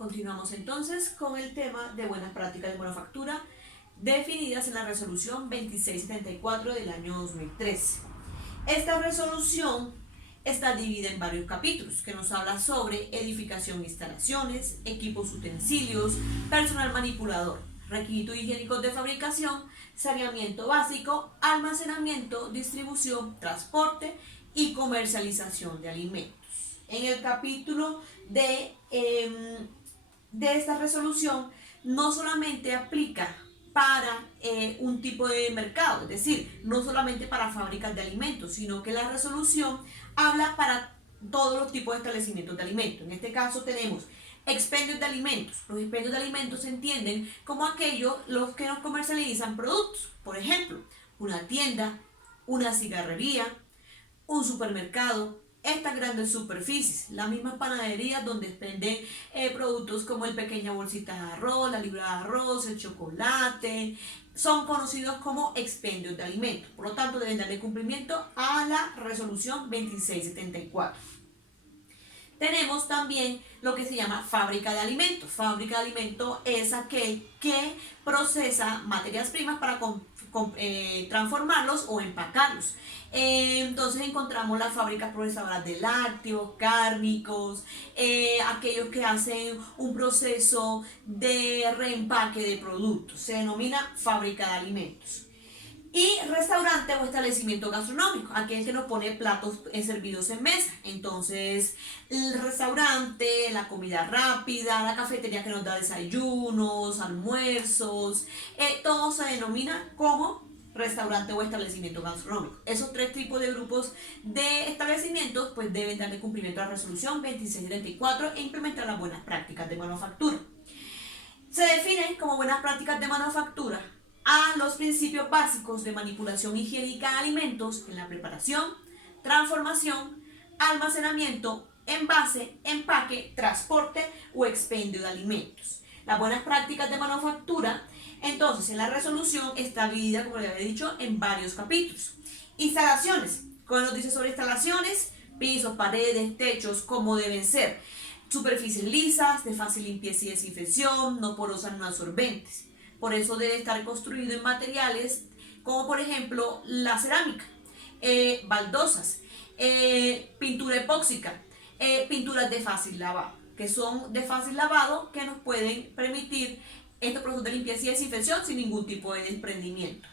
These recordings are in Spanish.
Continuamos entonces con el tema de buenas prácticas de manufactura definidas en la resolución 2674 del año 2013. Esta resolución está dividida en varios capítulos que nos habla sobre edificación e instalaciones, equipos utensilios, personal manipulador, requisitos higiénicos de fabricación, saneamiento básico, almacenamiento, distribución, transporte y comercialización de alimentos. En el capítulo de esta resolución no solamente aplica para un tipo de mercado, es decir, no solamente para fábricas de alimentos, sino que la resolución habla para todos los tipos de establecimientos de alimentos. En este caso tenemos expendios de alimentos. Los expendios de alimentos se entienden como aquellos los que nos comercializan productos. Por ejemplo, una tienda, una cigarrería, un supermercado, estas grandes superficies, las mismas panaderías donde venden productos como el pequeña bolsita de arroz, la libra de arroz, el chocolate, son conocidos como expendios de alimentos. Por lo tanto, deben darle cumplimiento a la resolución 2674. Tenemos también lo que se llama fábrica de alimentos. Fábrica de alimentos es aquel que procesa materias primas para transformarlos o empacarlos. Entonces encontramos las fábricas procesadoras de lácteos, cárnicos, aquellos que hacen un proceso de reempaque de productos. Se denomina fábrica de alimentos. Y restaurante o establecimiento gastronómico, aquel que nos pone platos servidos en mesa. Entonces, el restaurante, la comida rápida, la cafetería que nos da desayunos, almuerzos, todo se denomina como restaurante o establecimiento gastronómico. Esos tres tipos de grupos de establecimientos pues deben darle cumplimiento a la resolución 2674 e implementar las buenas prácticas de manufactura. Se definen como buenas prácticas de manufactura a los principios básicos de manipulación higiénica de alimentos en la preparación, transformación, almacenamiento, envase, empaque, transporte o expendio de alimentos. Las buenas prácticas de manufactura, entonces, en la resolución está dividida, como les había dicho, en varios capítulos. Instalaciones. Cuando nos dice sobre instalaciones, pisos, paredes, techos, cómo deben ser. Superficies lisas, de fácil limpieza y desinfección, no porosas, no absorbentes. Por eso debe estar construido en materiales como por ejemplo la cerámica, baldosas, pintura epóxica, pinturas de fácil lavado, que son de fácil lavado que nos pueden permitir estos procesos de limpieza y desinfección sin ningún tipo de desprendimiento.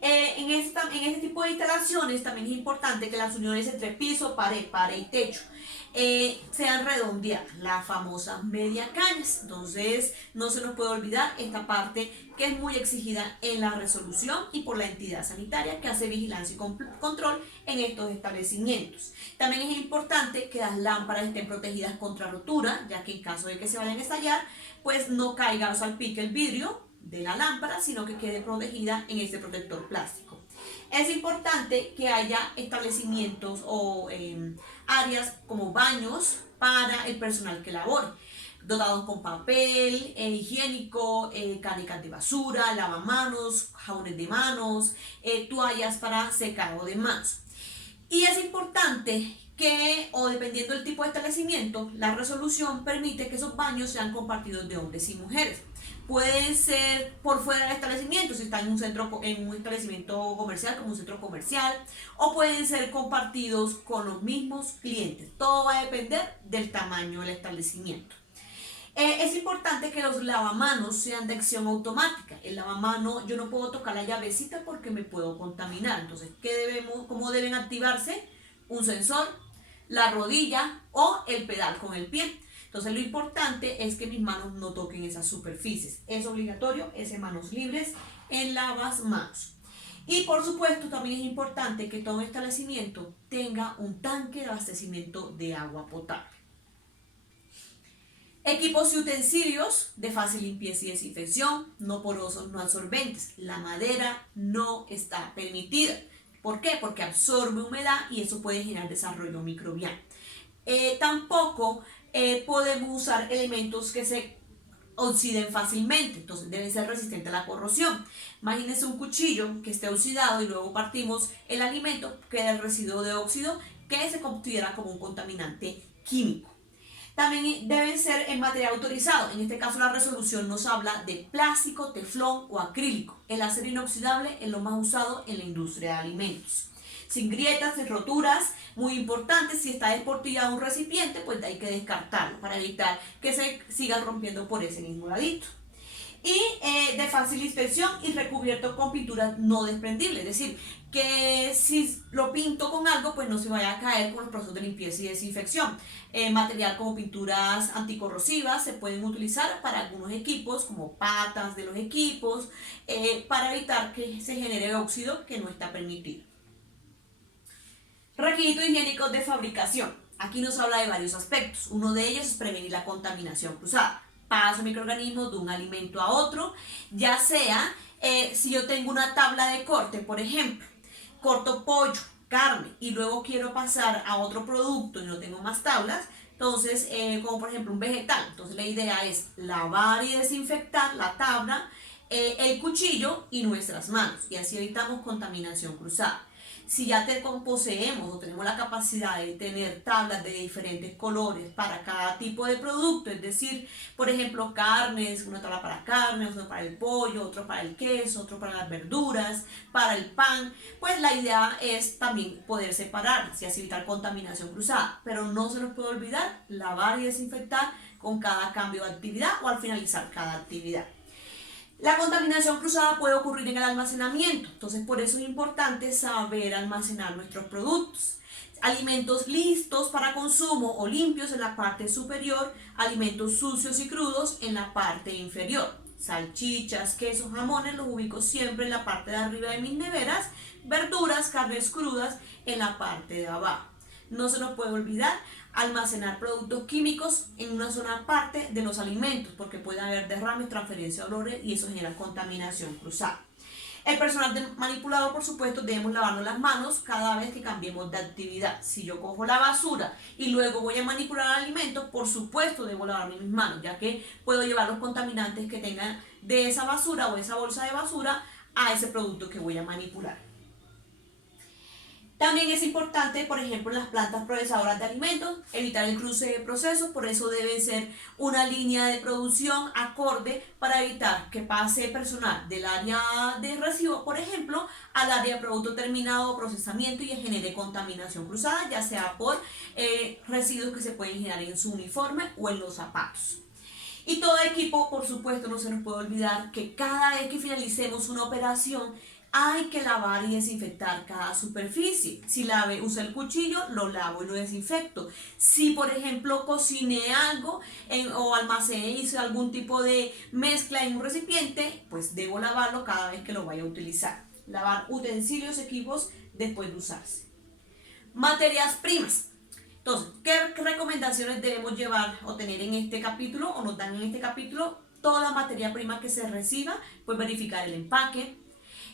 En este tipo de instalaciones también es importante que las uniones entre piso, pared y techo sean redondeadas, las famosas media cañas. Entonces no se nos puede olvidar esta parte que es muy exigida en la resolución y por la entidad sanitaria que hace vigilancia y control en estos establecimientos. También es importante que las lámparas estén protegidas contra rotura, ya que en caso de que se vayan a estallar, pues no caiga o salpique el vidrio de la lámpara, sino que quede protegida en este protector plástico. Es importante que haya establecimientos o áreas como baños para el personal que labore, dotados con papel higiénico, canicas de basura, lavamanos, jabones de manos, toallas para secado de manos. Y es importante que, o dependiendo del tipo de establecimiento, la resolución permite que esos baños sean compartidos de hombres y mujeres. Pueden ser por fuera del establecimiento, si está en un establecimiento comercial, como un centro comercial, o pueden ser compartidos con los mismos clientes. Todo va a depender del tamaño del establecimiento. Es importante que los lavamanos sean de acción automática. El lavamano, yo no puedo tocar la llavecita porque me puedo contaminar. Entonces, ¿cómo deben activarse? Un sensor, la rodilla o el pedal con el pie. Entonces, lo importante es que mis manos no toquen esas superficies. Es obligatorio ese manos libres en lavamanos. Y por supuesto, también es importante que todo establecimiento tenga un tanque de abastecimiento de agua potable. Equipos y utensilios de fácil limpieza y desinfección, no porosos, no absorbentes. La madera no está permitida. ¿Por qué? Porque absorbe humedad y eso puede generar desarrollo microbiano. Tampoco podemos usar elementos que se oxiden fácilmente, entonces deben ser resistentes a la corrosión. Imagínense un cuchillo que esté oxidado y luego partimos el alimento, queda el residuo de óxido que se considera como un contaminante químico. También deben ser en material autorizado. En este caso la resolución nos habla de plástico, teflón o acrílico. El acero inoxidable es lo más usado en la industria de alimentos. Sin grietas, sin roturas, muy importante, si está desportillado un recipiente, pues hay que descartarlo para evitar que se siga rompiendo por ese mismo ladito. Y de fácil inspección y recubierto con pintura no desprendible, es decir, que si lo pinto con algo, pues no se vaya a caer con los procesos de limpieza y desinfección. Material como pinturas anticorrosivas se pueden utilizar para algunos equipos, como patas de los equipos, para evitar que se genere óxido que no está permitido. Requisitos higiénicos de fabricación. Aquí nos habla de varios aspectos. Uno de ellos es prevenir la contaminación cruzada. Paso de microorganismos de un alimento a otro, ya sea si yo tengo una tabla de corte, por ejemplo, corto pollo, carne y luego quiero pasar a otro producto y no tengo más tablas, entonces como por ejemplo un vegetal, entonces la idea es lavar y desinfectar la tabla, el cuchillo y nuestras manos, y así evitamos contaminación cruzada. Si ya poseemos o tenemos la capacidad de tener tablas de diferentes colores para cada tipo de producto, es decir, por ejemplo, carnes, una tabla para carne, otra para el pollo, otro para el queso, otro para las verduras, para el pan, pues la idea es también poder separarlas y así evitar contaminación cruzada. Pero no se nos puede olvidar lavar y desinfectar con cada cambio de actividad o al finalizar cada actividad. La contaminación cruzada puede ocurrir en el almacenamiento, entonces por eso es importante saber almacenar nuestros productos. Alimentos listos para consumo o limpios en la parte superior, alimentos sucios y crudos en la parte inferior. Salchichas, quesos, jamones los ubico siempre en la parte de arriba de mis neveras, verduras, carnes crudas en la parte de abajo. No se nos puede olvidar almacenar productos químicos en una zona aparte de los alimentos, porque puede haber derrames, transferencia de olores y eso genera contaminación cruzada. El personal manipulador, por supuesto, debemos lavarnos las manos cada vez que cambiemos de actividad. Si yo cojo la basura y luego voy a manipular alimentos, por supuesto debo lavarme mis manos, ya que puedo llevar los contaminantes que tengan de esa basura o esa bolsa de basura a ese producto que voy a manipular. También es importante, por ejemplo, en las plantas procesadoras de alimentos, evitar el cruce de procesos, por eso debe ser una línea de producción acorde para evitar que pase personal del área de residuos, por ejemplo, al área de producto terminado o procesamiento y genere contaminación cruzada, ya sea por residuos que se pueden generar en su uniforme o en los zapatos. Y todo equipo, por supuesto, no se nos puede olvidar que cada vez que finalicemos una operación, hay que lavar y desinfectar cada superficie. Si usé el cuchillo, lo lavo y lo desinfecto. Si, por ejemplo, cociné algo o almacené, hice algún tipo de mezcla en un recipiente, pues debo lavarlo cada vez que lo vaya a utilizar. Lavar utensilios, equipos después de usarse. Materias primas. Entonces, ¿qué recomendaciones debemos llevar o tener en este capítulo o nos dan en este capítulo? Toda materia prima que se reciba, pues verificar el empaque,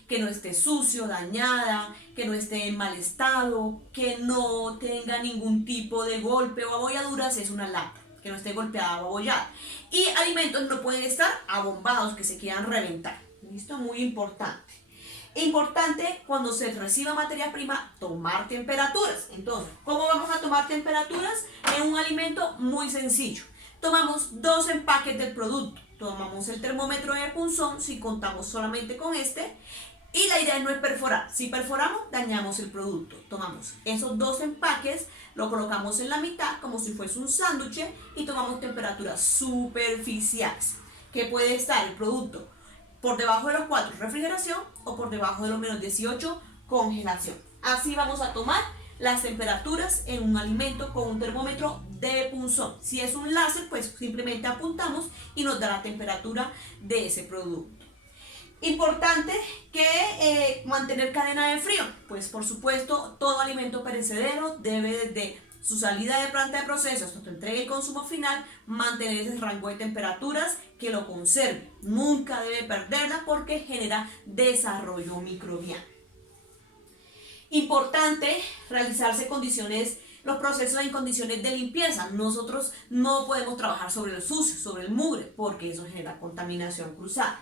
que no esté sucio, dañada, que no esté en mal estado, que no tenga ningún tipo de golpe o abolladura si es una lata, que no esté golpeada o abollada. Y alimentos no pueden estar abombados, que se quieran reventar. ¿Listo? Muy importante. Importante cuando se reciba materia prima, tomar temperaturas. Entonces, ¿cómo vamos a tomar temperaturas? En un alimento muy sencillo. Tomamos 2 empaques del producto. Tomamos el termómetro de punzón si contamos solamente con este. Y la idea no es perforar. Si perforamos, dañamos el producto. Tomamos esos 2 empaques, lo colocamos en la mitad como si fuese un sándwich y tomamos temperaturas superficiales. Que puede estar el producto por debajo de los 4, refrigeración, o por debajo de los menos 18, congelación. Así vamos a tomar las temperaturas en un alimento con un termómetro de punzón. Si es un láser, pues simplemente apuntamos y nos da la temperatura de ese producto. Importante que mantener cadena de frío, pues por supuesto todo alimento perecedero debe desde su salida de planta de proceso hasta su entrega y consumo final mantener ese rango de temperaturas que lo conserve. Nunca debe perderla porque genera desarrollo microbiano. Importante realizarse los procesos en condiciones de limpieza. Nosotros no podemos trabajar sobre el sucio, sobre el mugre, porque eso genera contaminación cruzada.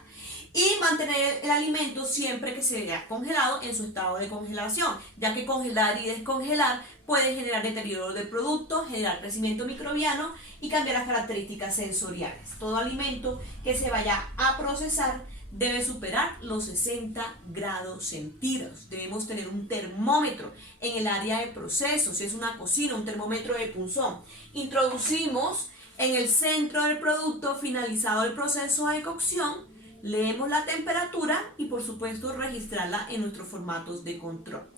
y mantener el alimento siempre que se vea congelado en su estado de congelación, ya que congelar y descongelar puede generar deterioro del producto, generar crecimiento microbiano y cambiar las características sensoriales. Todo alimento que se vaya a procesar debe superar los 60 grados centígrados. Debemos tener un termómetro en el área de proceso, si es una cocina, un termómetro de punzón. Introducimos en el centro del producto, finalizado el proceso de cocción, leemos la temperatura y por supuesto registrarla en nuestros formatos de control.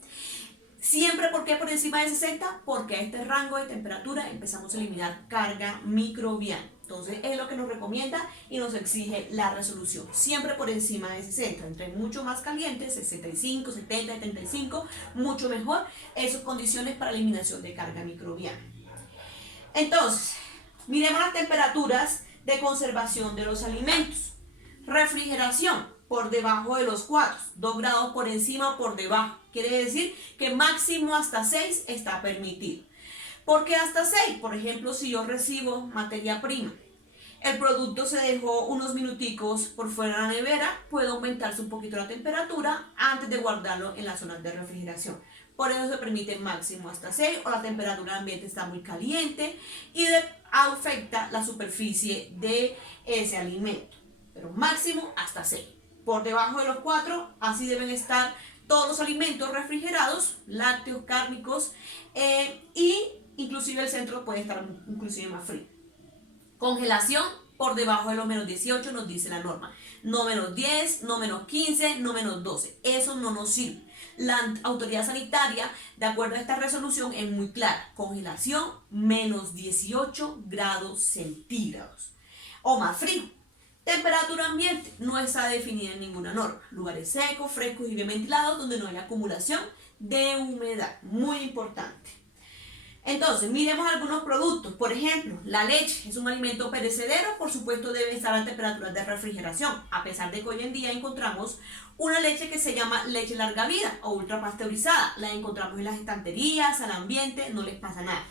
Siempre, ¿por qué por encima de 60? Porque a este rango de temperatura empezamos a eliminar carga microbiana. Entonces es lo que nos recomienda y nos exige la resolución. Siempre por encima de 60, entre mucho más calientes, 65, 70, 75, mucho mejor esas condiciones para eliminación de carga microbiana. Entonces, miremos las temperaturas de conservación de los alimentos. Refrigeración, por debajo de los 4, 2 grados por encima o por debajo. Quiere decir que máximo hasta 6 está permitido. ¿Por qué hasta 6? Por ejemplo, si yo recibo materia prima, el producto se dejó unos minuticos por fuera de la nevera, puede aumentarse un poquito la temperatura antes de guardarlo en la zona de refrigeración. Por eso se permite máximo hasta 6 o la temperatura ambiente está muy caliente y afecta la superficie de ese alimento. Pero máximo hasta 6. Por debajo de los 4, así deben estar todos los alimentos refrigerados, lácteos, cárnicos, y inclusive el centro puede estar inclusive más frío. Congelación por debajo de los menos 18 nos dice la norma. No menos 10, no menos 15, no menos 12. Eso no nos sirve. La autoridad sanitaria, de acuerdo a esta resolución, es muy clara. Congelación menos 18 grados centígrados o más frío. Temperatura ambiente no está definida en ninguna norma. Lugares secos, frescos y bien ventilados donde no hay acumulación de humedad. Muy importante. Entonces, miremos algunos productos. Por ejemplo, la leche es un alimento perecedero, por supuesto debe estar a temperaturas de refrigeración, a pesar de que hoy en día encontramos una leche que se llama leche larga vida o ultra pasteurizada. La encontramos en las estanterías, al ambiente, no les pasa nada.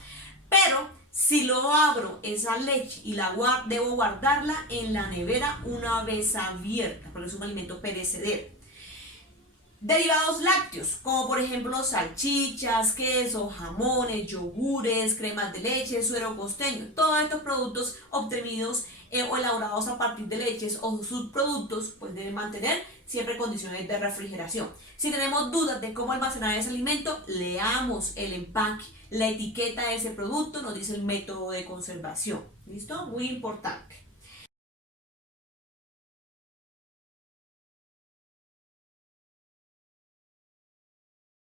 Pero si lo abro esa leche y debo guardarla en la nevera una vez abierta, porque es un alimento perecedero. Derivados lácteos, como por ejemplo salchichas, quesos, jamones, yogures, cremas de leche, suero costeño. Todos estos productos obtenidos o elaborados a partir de leches o subproductos, pues deben mantener siempre condiciones de refrigeración. Si tenemos dudas de cómo almacenar ese alimento, leamos el empaque, la etiqueta de ese producto, nos dice el método de conservación. ¿Listo? Muy importante.